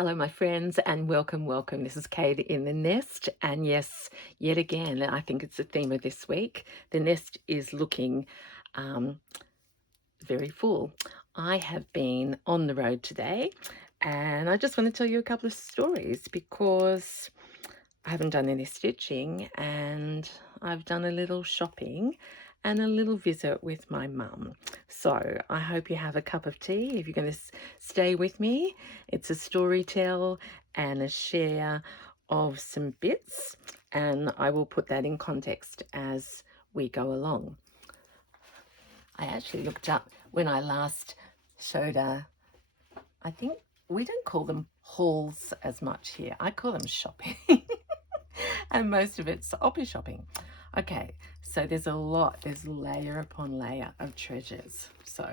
Hello, my friends, and welcome, welcome. This is Kate in the nest. And yes, yet again, I think it's the theme of this week. The nest is looking um, very full. I have been on the road today, and I just want to tell you a couple of stories because I haven't done any stitching and I've done a little shopping and a little visit with my mum. So I hope you have a cup of tea if you're going to stay with me. It's a story tell and a share of some bits, and I will put that in context as we go along. I actually looked up when I last showed I think we don't call them hauls as much here. I call them shopping. And most of it's office shopping. Okay, so there's layer upon layer of treasures. So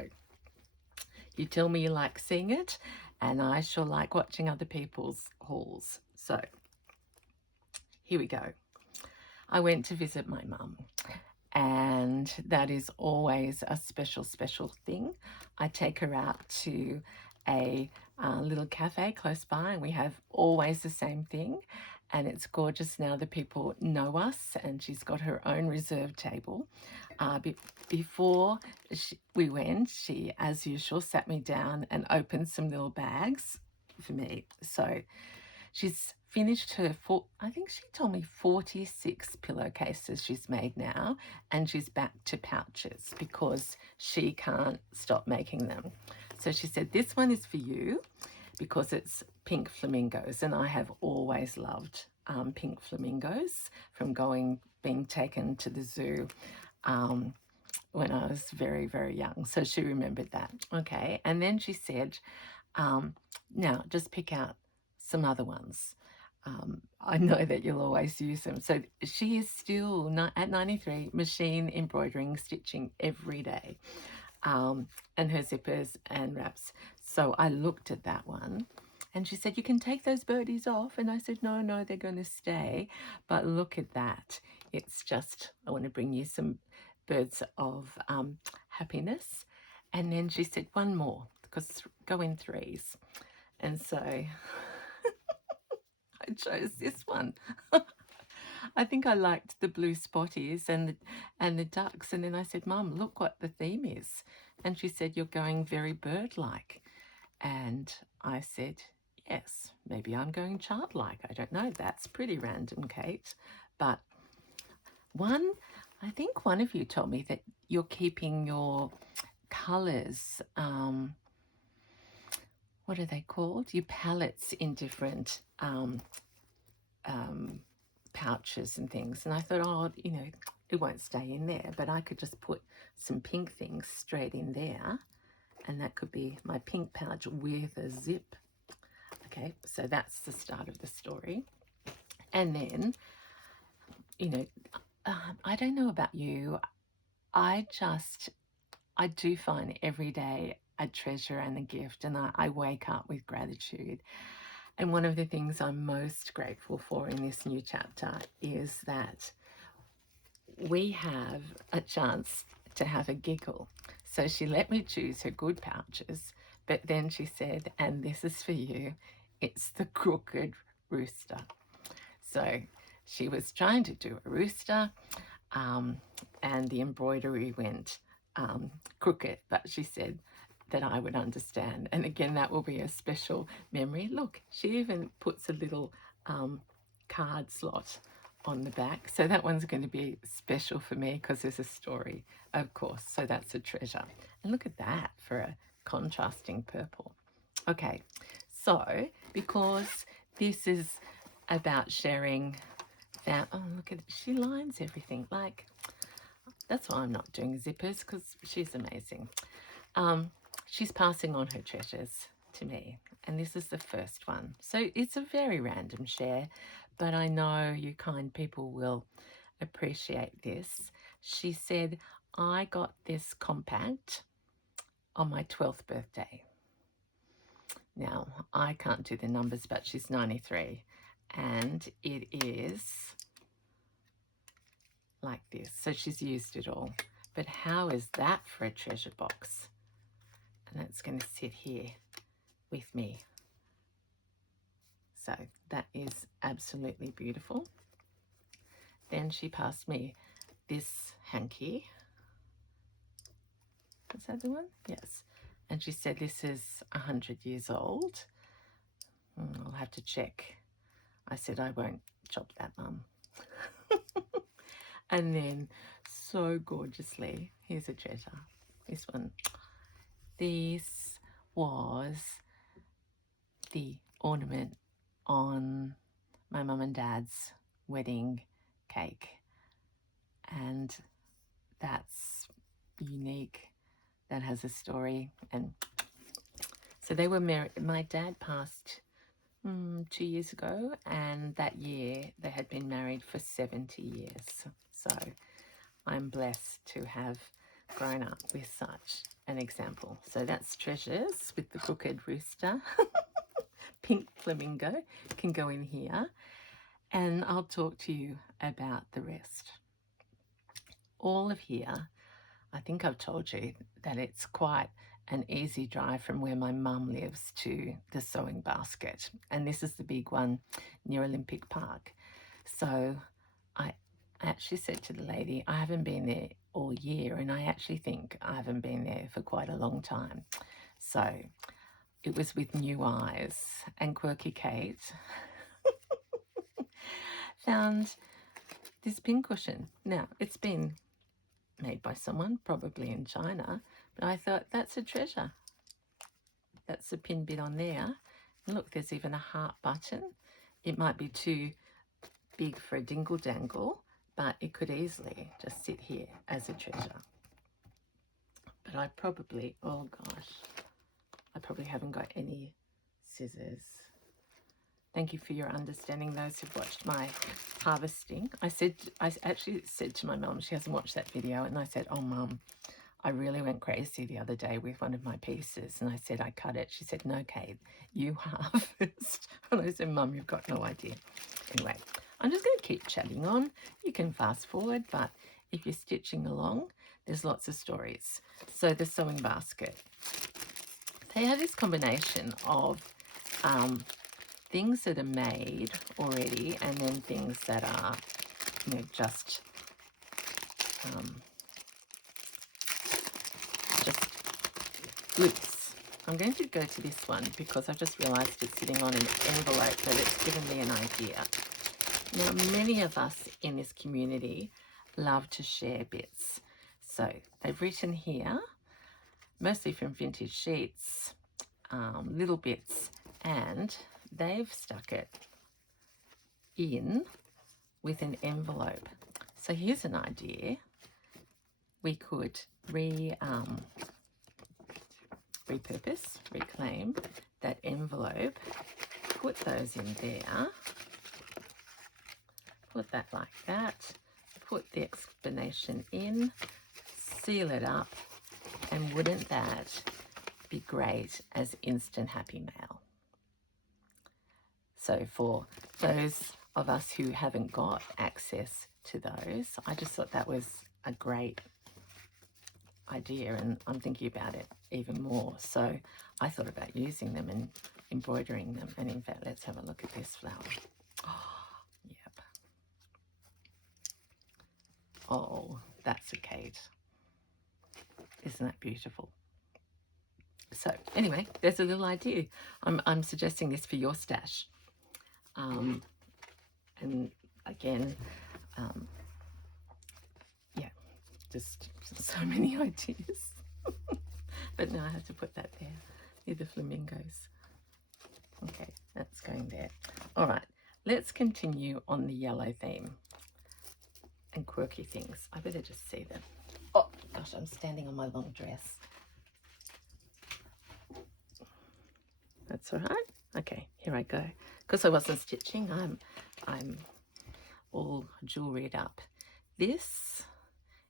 you tell me you like seeing it, and I sure like watching other people's hauls. So here we go. I went to visit my mum, and that is always a special, special thing. I take her out to a little cafe close by, and we have always the same thing. And it's gorgeous now that people know us, and she's got her own reserved table. Before we went, she, as usual, sat me down and opened some little bags for me. So she's finished her, I think she told me 46 pillowcases she's made now, and she's back to pouches because she can't stop making them. So she said, this one is for you because it's pink flamingos, and I have always loved pink flamingos from being taken to the zoo when I was very, very young. So she remembered that. Okay, and then she said, now just pick out some other ones. I know that you'll always use them. So she is still at 93, machine embroidering, stitching every day, and her zippers and wraps. So I looked at that one, and she said, you can take those birdies off. And I said, no, no, they're going to stay. But look at that. It's just, I want to bring you some birds of happiness. And then she said, one more, because go in threes. And so I chose this one. I think I liked the blue spotties and the ducks. And then I said, Mum, look what the theme is. And she said, you're going very bird-like. And I said, yes, maybe I'm going childlike. I don't know. That's pretty random, Kate. But I think one of you told me that you're keeping your colours, what are they called? Your palettes in different pouches and things. And I thought, oh, it won't stay in there, but I could just put some pink things straight in there, and that could be my pink pouch with a zip. Okay, so that's the start of the story. And then, I don't know about you, I do find every day a treasure and a gift, and I wake up with gratitude. And one of the things I'm most grateful for in this new chapter is that we have a chance to have a giggle. So she let me choose her good pouches, but then she said, and this is for you, it's the crooked rooster. So she was trying to do a rooster, and the embroidery went crooked, but she said that I would understand. And again, that will be a special memory. Look, she even puts a little card slot on the back. So that one's going to be special for me because there's a story, of course. So that's a treasure. And look at that for a contrasting purple. Okay, so because this is about sharing that, oh, look at it, she lines everything. Like, that's why I'm not doing zippers, because she's amazing. She's passing on her treasures to me, and this is the first one. So it's a very random share, but I know you kind people will appreciate this. She said, I got this compact on my 12th birthday. Now, I can't do the numbers, but she's 93, and it is like this. So she's used it all. But how is that for a treasure box? And that's going to sit here with me absolutely beautiful. Then she passed me this hanky. Is that the one? Yes. And she said this is 100 years old. I'll have to check. I said I won't chop that, Mum. And then so gorgeously, here's a treasure. This one. This was the ornament on my mum and dad's wedding cake, and that's unique. That has a story. And so they were married. My dad passed 2 years ago, and that year they had been married for 70 years. So I'm blessed to have grown up with such an example. So that's treasures with the crooked rooster. Pink flamingo can go in here, and I'll talk to you about the rest. All of here, I think I've told you that it's quite an easy drive from where my mum lives to the sewing basket, and this is the big one near Olympic Park. So I actually said to the lady, I haven't been there all year, and I actually think I haven't been there for quite a long time. So it was with new eyes, and Quirky Kate found this pincushion. Now, it's been made by someone, probably in China, but I thought that's a treasure. That's the pin bit on there. And look, there's even a heart button. It might be too big for a dingle dangle, but it could easily just sit here as a treasure. But I probably, oh gosh, I probably haven't got any scissors. Thank you for your understanding, those who've watched my harvesting. I actually said to my mum, she hasn't watched that video, and I said, oh Mum, I really went crazy the other day with one of my pieces, and I said I cut it. She said, no, Kate, you harvest. And I said, Mum, you've got no idea. Anyway, I'm just going to keep chatting on. You can fast forward, but if you're stitching along, there's lots of stories. So the sewing basket. They have this combination of things that are made already, and then things that are, just loose. I'm going to go to this one because I've just realised it's sitting on an envelope, but it's given me an idea. Now, many of us in this community love to share bits. So they've written here, mostly from vintage sheets, little bits, and they've stuck it in with an envelope. So here's an idea. We could repurpose, reclaim that envelope, put those in there, put that like that, put the explanation in, seal it up, and wouldn't that be great as instant happy mail? So for those of us who haven't got access to those, I just thought that was a great idea, and I'm thinking about it even more. So I thought about using them and embroidering them. And in fact, let's have a look at this flower. Oh, yep. Oh, that's a Kate. Isn't that beautiful? So anyway, there's a little idea. I'm suggesting this for your stash. And again, yeah, just so many ideas. But now I have to put that there near the flamingos. Okay, that's going there. All right, let's continue on the yellow theme and quirky things. I better just see them. Oh gosh, I'm standing on my long dress. That's all right. Okay, here I go. Because I wasn't stitching, I'm all jewelried up. This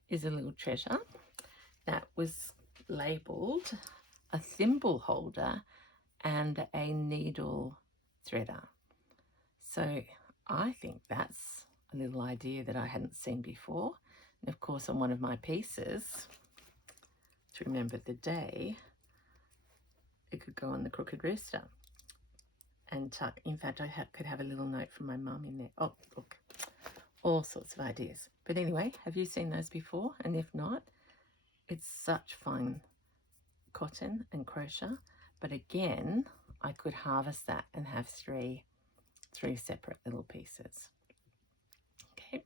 is a little treasure that was labelled a thimble holder and a needle threader. So I think that's a little idea that I hadn't seen before. And of course, on one of my pieces, to remember the day, it could go on the crooked rooster. and tuck. In fact, I could have a little note from my mum in there. Oh, look, all sorts of ideas. But anyway, have you seen those before? And if not, it's such fun cotton and crochet. But again, I could harvest that and have three separate little pieces. Okay.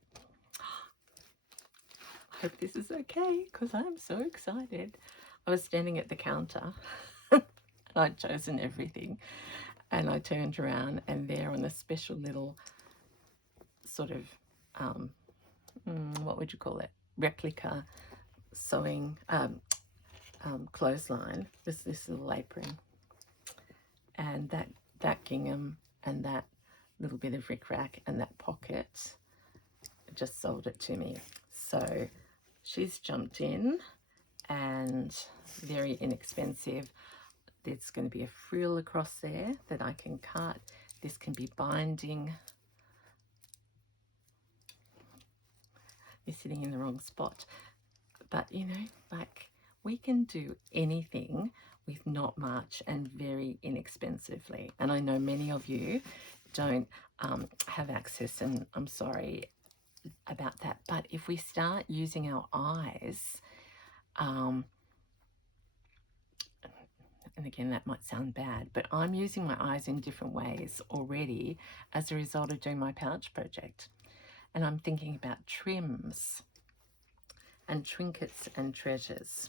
I hope this is okay because I'm so excited. I was standing at the counter and I'd chosen everything, and I turned around and there on a special little sort of what would you call it, replica sewing clothesline was this little apron, and that gingham and that little bit of rickrack and that pocket just sold it to me. So she's jumped in, and very inexpensive. There's going to be a frill across there that I can cut. This can be binding. You're sitting in the wrong spot. But you know, like, we can do anything with not much and very inexpensively. And I know many of you don't have access, and I'm sorry about that. But if we start using our eyes, and again, that might sound bad, but I'm using my eyes in different ways already as a result of doing my pouch project. And I'm thinking about trims and trinkets and treasures.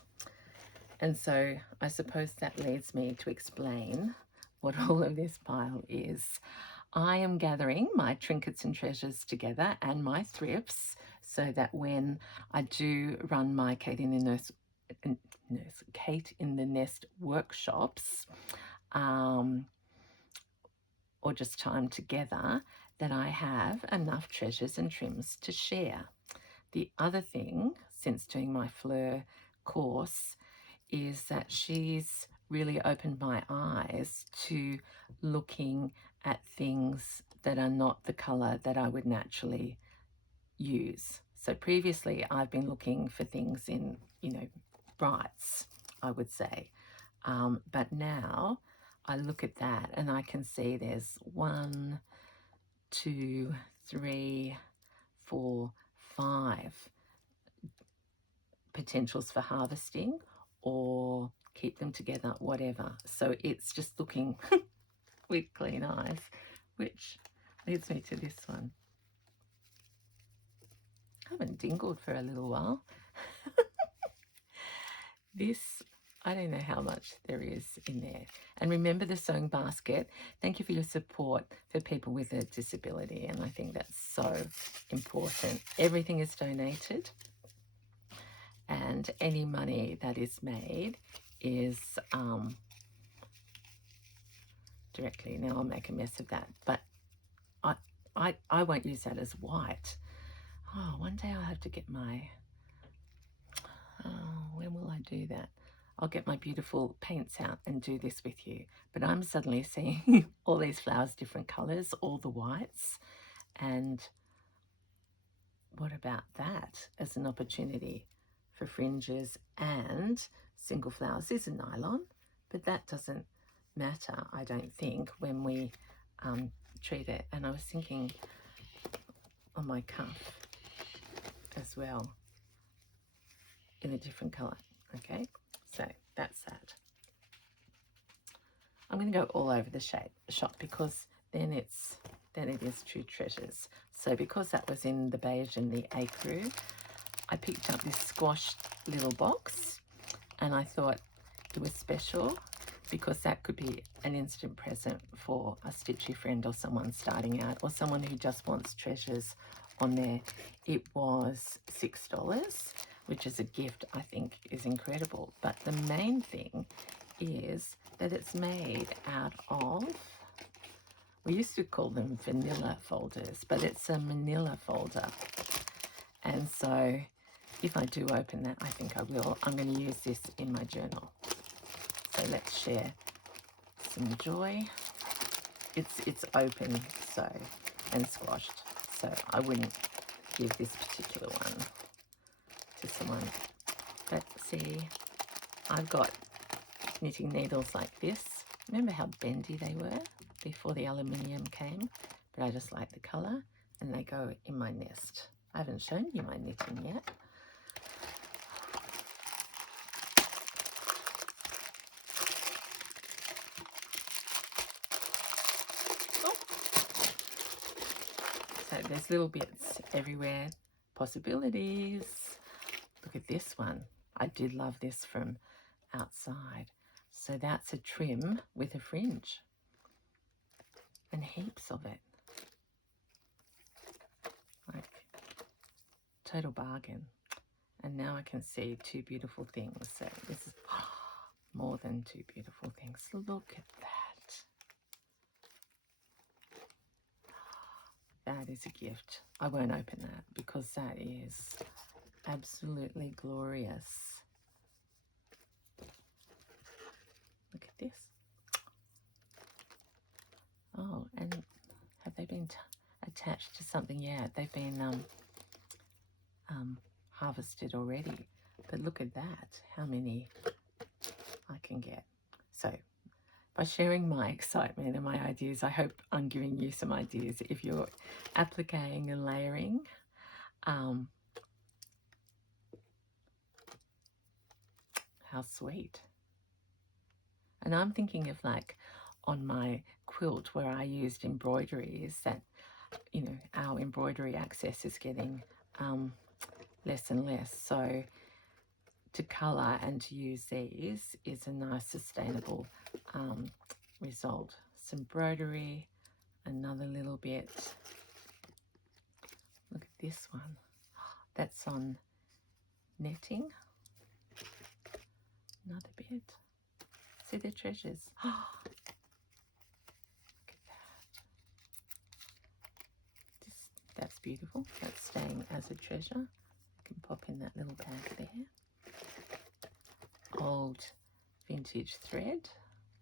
And so I suppose that leads me to explain what all of this pile is. I am gathering my trinkets and treasures together and my thrifts so that when I do run my Kate in the Nest workshops, or just time together, that I have enough treasures and trims to share. The other thing, since doing my Fleur course, is that she's really opened my eyes to looking at things that are not the colour that I would naturally use. So previously I've been looking for things in, you know, brights, I would say. But now I look at that and I can see there's 1, 2, 3, 4, 5 potentials for harvesting or keep them together, whatever. So it's just looking with clean eyes, which leads me to this one. I haven't dingled for a little while. This, I don't know how much there is in there. And remember the sewing basket. Thank you for your support for people with a disability, and I think that's so important. Everything is donated, and any money that is made is directly. Now I'll make a mess of that, but I won't use that as white. Oh, one day I'll have to get my, when will I do that? I'll get my beautiful paints out and do this with you. But I'm suddenly seeing all these flowers, different colours, all the whites. And what about that as an opportunity for fringes and single flowers? This is nylon, but that doesn't matter, I don't think, when we treat it. And I was thinking on my cuff as well in a different colour. Okay, so that's that. I'm going to go all over the shop because then it is true treasures. So because that was in the beige and the ecru, I picked up this squashed little box, and I thought it was special because that could be an instant present for a stitchy friend or someone starting out or someone who just wants treasures on there. It was $6, which is a gift I think is incredible. But the main thing is that it's made out of, we used to call them vanilla folders, but it's a manila folder. And so if I do open that, I think I will, I'm going to use this in my journal. So let's share some joy. It's open, so, and squashed, so I wouldn't give this particular one to someone. But see, I've got knitting needles like this. Remember how bendy they were? before the aluminium came, but I just like the colour, and they go in my nest. I haven't shown you my knitting yet. Oh. So there's little bits everywhere, possibilities. Look at this one. I did love this from outside. So that's a trim with a fringe and heaps of it. Like, total bargain. And now I can see two beautiful things. So this is more than two beautiful things. Look at that. That is a gift. I won't open that because that is absolutely glorious. Look at this. Oh, and have they been attached to something? Yeah, they've been harvested already. But look at that, how many I can get. So by sharing my excitement and my ideas, I hope I'm giving you some ideas if you're appliquing and layering. How sweet. And I'm thinking of, like, on my quilt where I used embroideries, that, you know, our embroidery access is getting less and less. So to colour and to use these is a nice sustainable result. Some embroidery, another little bit. Look at this one. That's on netting. Another bit. See the treasures. Look at that. That's beautiful. That's staying as a treasure. I can pop in that little bag there. Old vintage thread,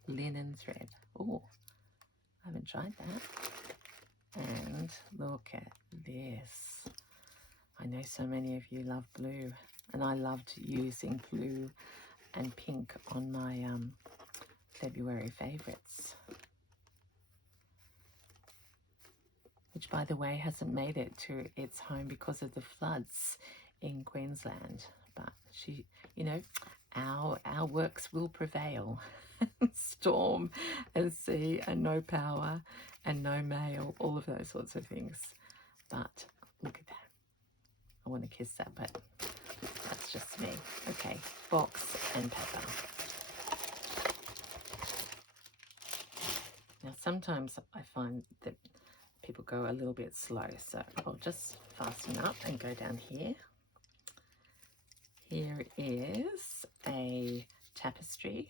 linen thread. Oh, I haven't tried that. And look at this. I know so many of you love blue, and I loved using blue and pink on my February favourites, which, by the way, hasn't made it to its home because of the floods in Queensland. But she, you know, our works will prevail. Storm and sea and no power and no mail, all of those sorts of things. But look at that. I want to kiss that, but that's just me. Okay, box and paper. Now, sometimes I find that people go a little bit slow, so I'll just fasten up and go down here. Here is a tapestry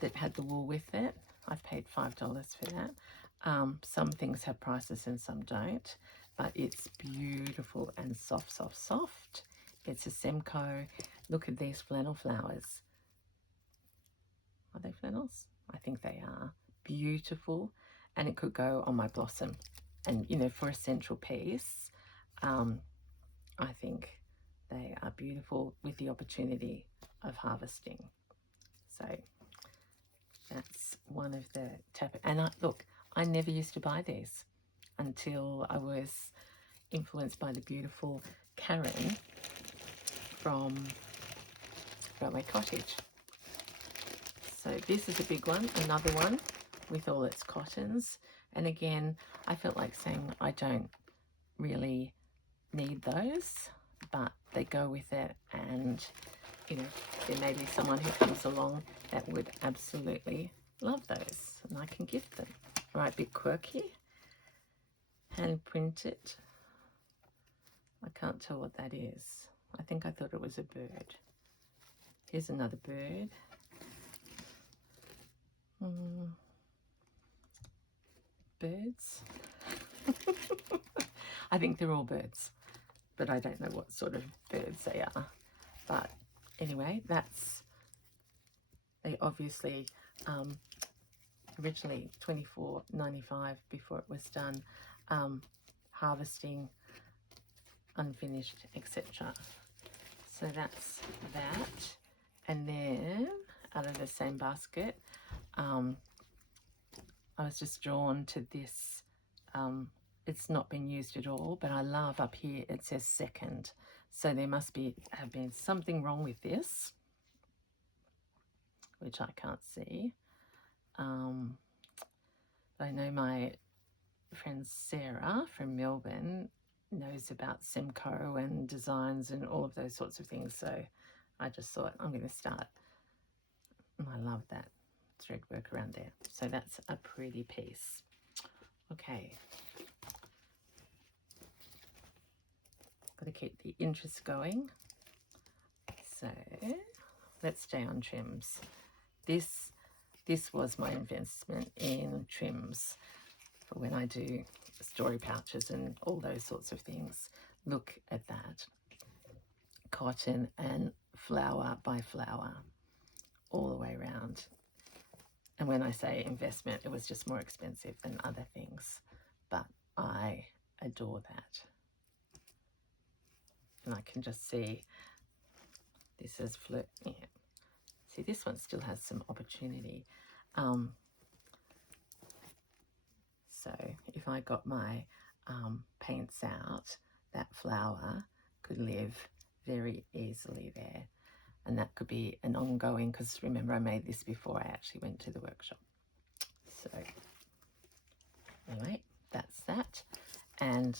that had the wool with it. I've paid $5 for that. Some things have prices and some don't, but it's beautiful and soft, soft, soft. It's a Semco. Look at these flannel flowers. Are they flannels? I think they are. Beautiful, and it could go on my blossom. And, you know, for a central piece, I think they are beautiful with the opportunity of harvesting. So that's one of the and look, I never used to buy these until I was influenced by the beautiful Karen from Railway Cottage. So this is a big one, another one with all its cottons. And again, I felt like saying I don't really need those, but they go with it, and, you know, there may be someone who comes along that would absolutely love those, and I can gift them. Right, bit quirky, hand printed. I can't tell what that is. I think I thought it was a bird. Here's another bird. Birds. I think they're all birds, but I don't know what sort of birds they are. But anyway, they obviously originally $24.95 before it was done, harvesting, unfinished, etc. So that's that. And then out of the same basket, I was just drawn to this. It's not been used at all, but I love up here it says second. So there must have been something wrong with this, which I can't see. But I know my friend Sarah from Melbourne knows about Semco and designs and all of those sorts of things. So I just thought I'm going to start. And I love that thread work around there. So that's a pretty piece. Okay. Got to keep the interest going. So let's stay on trims. This was my investment in trims for when I do story pouches and all those sorts of things. Look at that. Cotton and flower by flower all the way around. And when I say investment, it was just more expensive than other things, but I adore that. And I can just see this is yeah. See, this one still has some opportunity. So if I got my paints out, that flower could live very easily there. And that could be an ongoing, because remember I made this before I actually went to the workshop. So anyway, that's that. And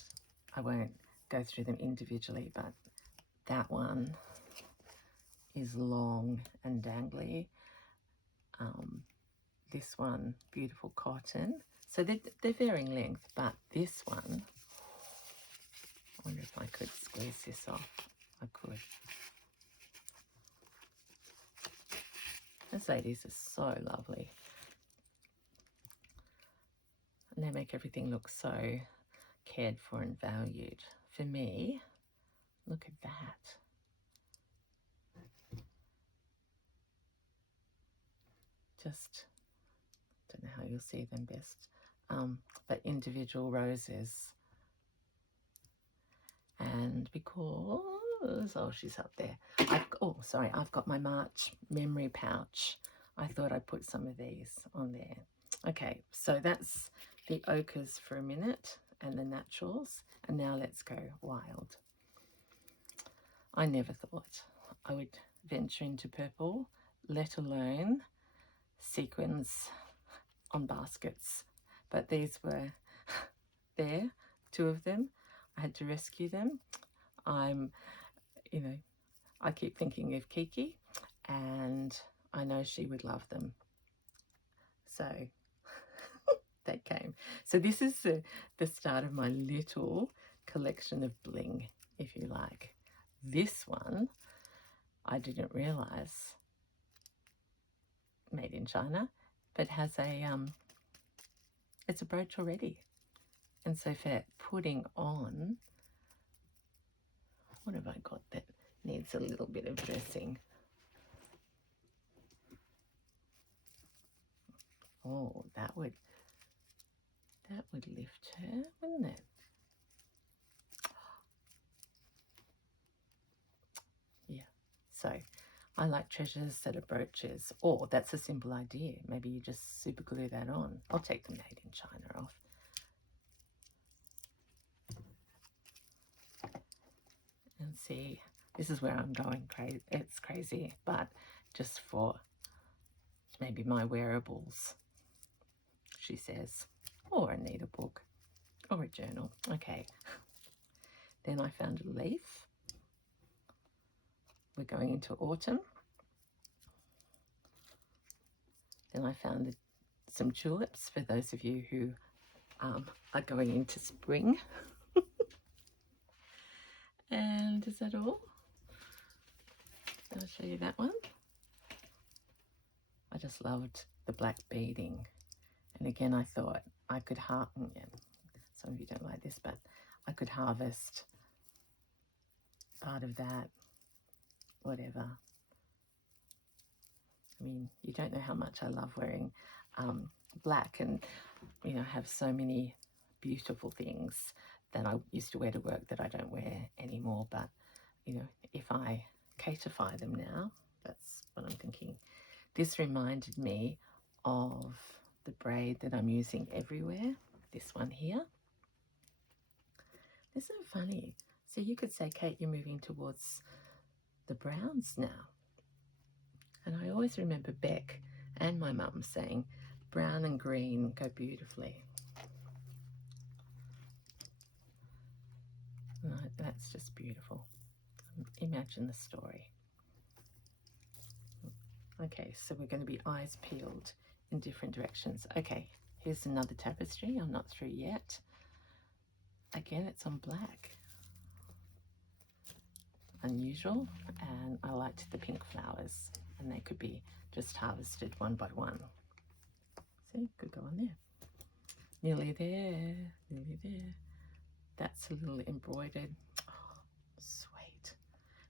I won't go through them individually, but that one is long and dangly. This one, beautiful cotton. So they're varying length, but this one, I wonder if I could squeeze this off. I could. Those ladies are so lovely. And they make everything look so cared for and valued. For me, look at that. Just, don't know how you'll see them best. But individual roses. And because, oh, she's up there. I've got my March memory pouch. I thought I'd put some of these on there. Okay, so that's the ochres for a minute and the naturals. And now let's go wild. I never thought I would venture into purple, let alone sequins on baskets. But these were there, 2 of them. I had to rescue them. I keep thinking of Kiki, and I know she would love them. So they came. So this is the start of my little collection of bling, if you like. This one, I didn't realize, made in China, but has it's a brooch already. And so for putting on, what have I got that needs a little bit of dressing? Oh, that would lift her, wouldn't it? Yeah. So I like treasures that are brooches. Or that's a simple idea. Maybe you just super glue that on. I'll take the made in China off. And see, this is where I'm going crazy. It's crazy, but just for maybe my wearables, she says, or a needle book, or a journal. Okay. Then I found a leaf. We're going into autumn. Then I found some tulips for those of you who are going into spring. And is that all? I'll show you that one. I just loved the black beading. And again, I thought I could some of you don't like this, but I could harvest part of that, whatever. I mean, you don't know how much I love wearing black, and have so many beautiful things that I used to wear to work that I don't wear anymore. But if I caterify them now, that's what I'm thinking. This reminded me of the braid that I'm using everywhere, this one here. Isn't it funny? So you could say, Kate, you're moving towards the browns now. And I always remember Beck and my mum saying, brown and green go beautifully. Right, that's just beautiful. Imagine the story. Okay, so we're going to be eyes peeled in different directions. Okay, here's another tapestry. I'm not through yet. Again, it's on black. Unusual, and I liked the pink flowers, and they could be just harvested one by one. See, could go on there. Nearly there, nearly there. That's a little embroidered. Oh, sweet.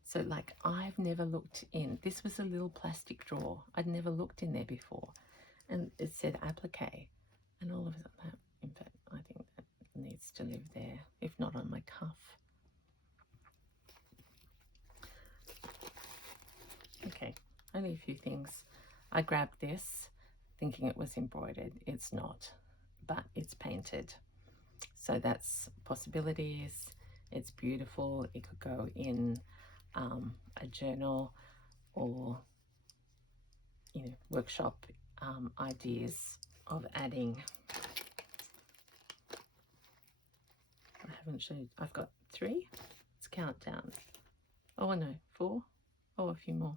So like I've never looked in. This was a little plastic drawer. I'd never looked in there before. And it said applique. And all of that, in fact, I think that needs to live there, if not on my cuff. Okay, only a few things. I grabbed this thinking it was embroidered. It's not, but it's painted. So that's possibilities. It's beautiful. It could go in a journal or, you know, workshop ideas of adding. I haven't showed, I've got 3. Let's count down. Oh, no, 4. Oh, a few more.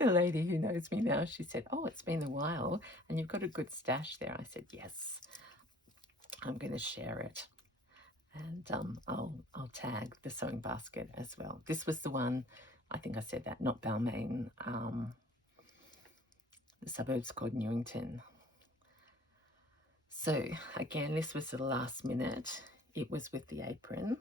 The lady who knows me now, she said, oh, it's been a while and you've got a good stash there. I said, yes, I'm going to share it. And I'll tag the sewing basket as well. This was the one, I think I said that, not Balmain. The suburb's called Newington. So again, this was the last minute. It was with the apron,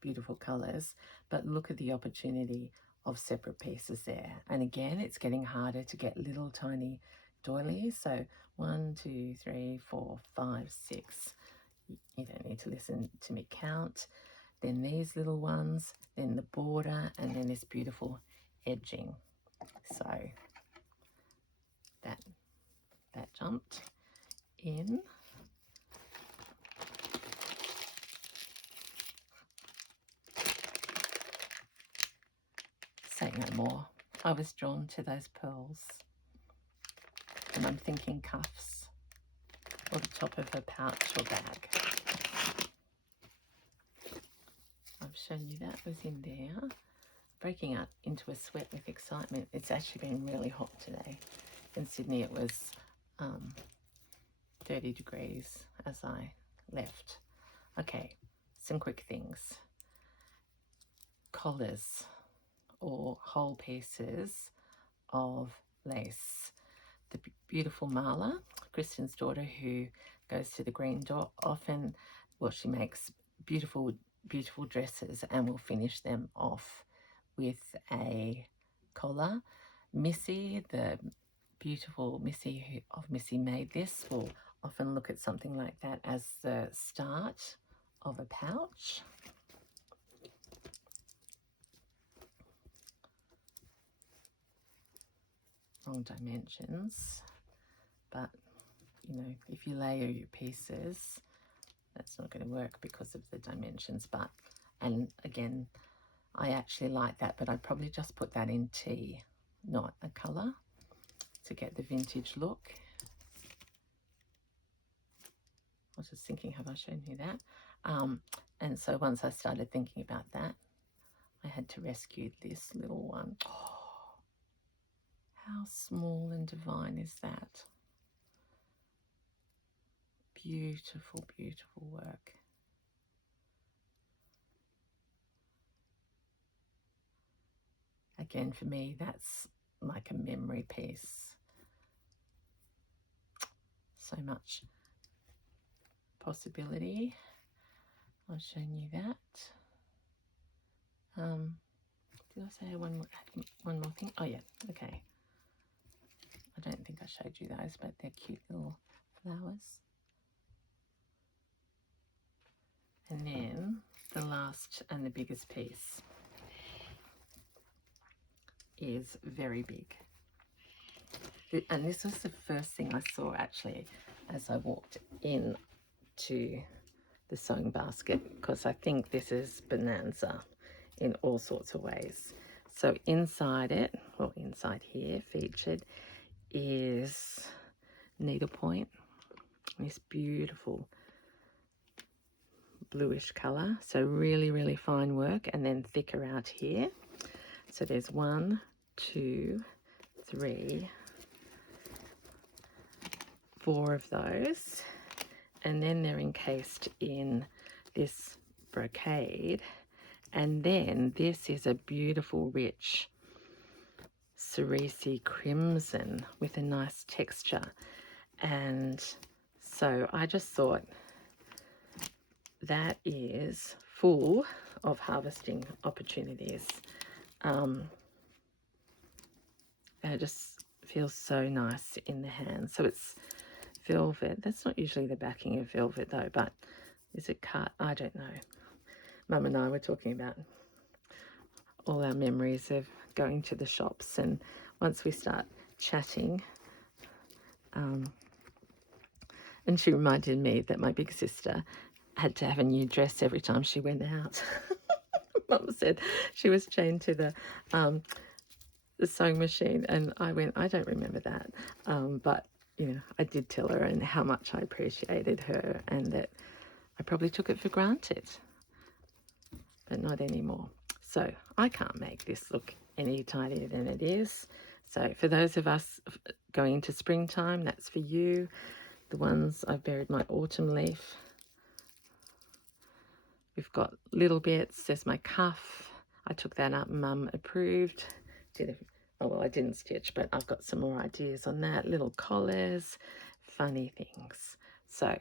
beautiful colours, but look at the opportunity of separate pieces there. And again, it's getting harder to get little tiny doilies. So 1, 2, 3, 4, 5, 6. You don't need to listen to me count. Then these little ones, then the border, and then this beautiful edging. So that jumped in. Say no more. I was drawn to those pearls. And I'm thinking cuffs or the top of a pouch or bag. I've shown you that was in there. Breaking out into a sweat with excitement. It's actually been really hot today. In Sydney it was 30 degrees as I left. Okay, some quick things. Collars or whole pieces of lace. The beautiful Marla, Kristen's daughter, who goes to the Green Door, often, well, she makes beautiful, beautiful dresses and will finish them off with a collar. Missy, the beautiful Missy of Missy Made This, will often look at something like that as the start of a pouch. Wrong dimensions, but you know, if you layer your pieces, that's not going to work because of the dimensions. But, and again, I actually like that, but I'd probably just put that in tea, not a colour, to get the vintage look. I was just thinking, have I shown you that? And so once I started thinking about that, I had to rescue this little one. Oh, how small and divine is that? Beautiful, beautiful work. Again, for me, that's like a memory piece. So much possibility. I've shown you that. Did I say one more thing? Oh yeah, okay. I don't think I showed you those, but they're cute little flowers. And then the last and the biggest piece is very big. and this was the first thing I saw actually as I walked in to the sewing basket, because I think this is bonanza in all sorts of ways. So inside it, well, inside here featured is needlepoint, this beautiful bluish color, so really, really fine work, and then thicker out here. So there's 1, 2, 3, 4 of those, and then they're encased in this brocade, and then this is a beautiful rich cerise crimson with a nice texture. And so I just thought that is full of harvesting opportunities. And it just feels so nice in the hand. So it's velvet. That's not usually the backing of velvet though, but is it cut? I don't know. Mum and I were talking about all our memories of going to the shops, and once we start chatting, and she reminded me that my big sister had to have a new dress every time she went out. Mum said she was chained to the sewing machine, and I went, I don't remember that, but you know, I did tell her and how much I appreciated her, and that I probably took it for granted, but not anymore. So I can't make this look any tidier than it is. So for those of us going into springtime, that's for you. The ones I've buried my autumn leaf. We've got little bits. There's my cuff. I took that up. Mum approved. Oh, well, I didn't stitch, but I've got some more ideas on that. Little collars, funny things. So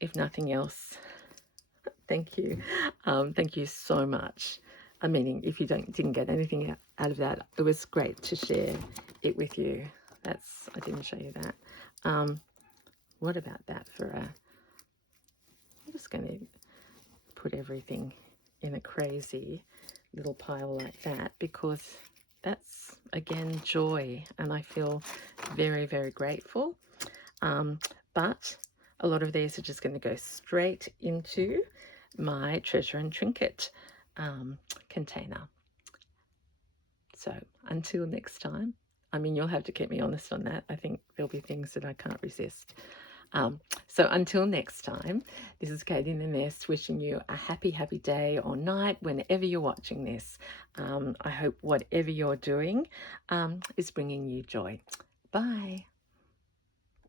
if nothing else, thank you. Thank you so much. I mean, if you didn't get anything out of that, it was great to share it with you. I didn't show you that. What about that for I'm just going to put everything in a crazy little pile like that, because that's, again, joy, and I feel very, very grateful. But a lot of these are just going to go straight into my treasure and trinket container. So until next time, I mean, you'll have to keep me honest on that. I think there'll be things that I can't resist. So until next time, this is Kate in the Nest wishing you a happy, happy day or night whenever you're watching this. I hope whatever you're doing is bringing you joy. Bye.